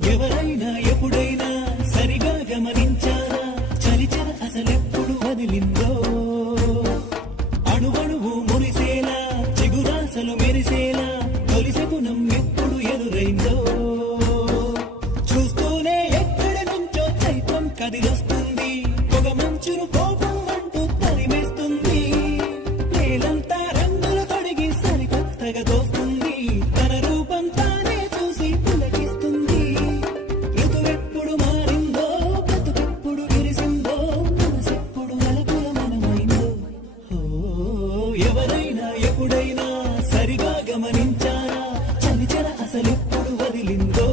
ఎవరైనా ఎప్పుడైనా సరిగా గమనించారా చలిచర అసలెప్పుడు వదిలిందో అణువణువు మురిసేలా చిగురాసలు మెరిసేలా తొలిసె గుణం ఎప్పుడు ఎదురైందో చూస్తూనే ఎక్కడి నుంచో చైత్రం కదిలొస్తుంది పొగ మంచును కోపం అంటూ తరిమేస్తుంది నేలంతా రంగులు తొడిగి సరికొత్తగా దోస్తుంది తన రూపం తానే చూసి పులకిస్తుంది ఋతువెప్పుడు మారిందో బ్రతుకెప్పుడు విరిసిందో మనసెప్పుడు అలపుల మనమైందో ఎవరైనా ఎప్పుడైనా సరిగా గమనించారా చలిచర అసలెప్పుడు వదిలిందో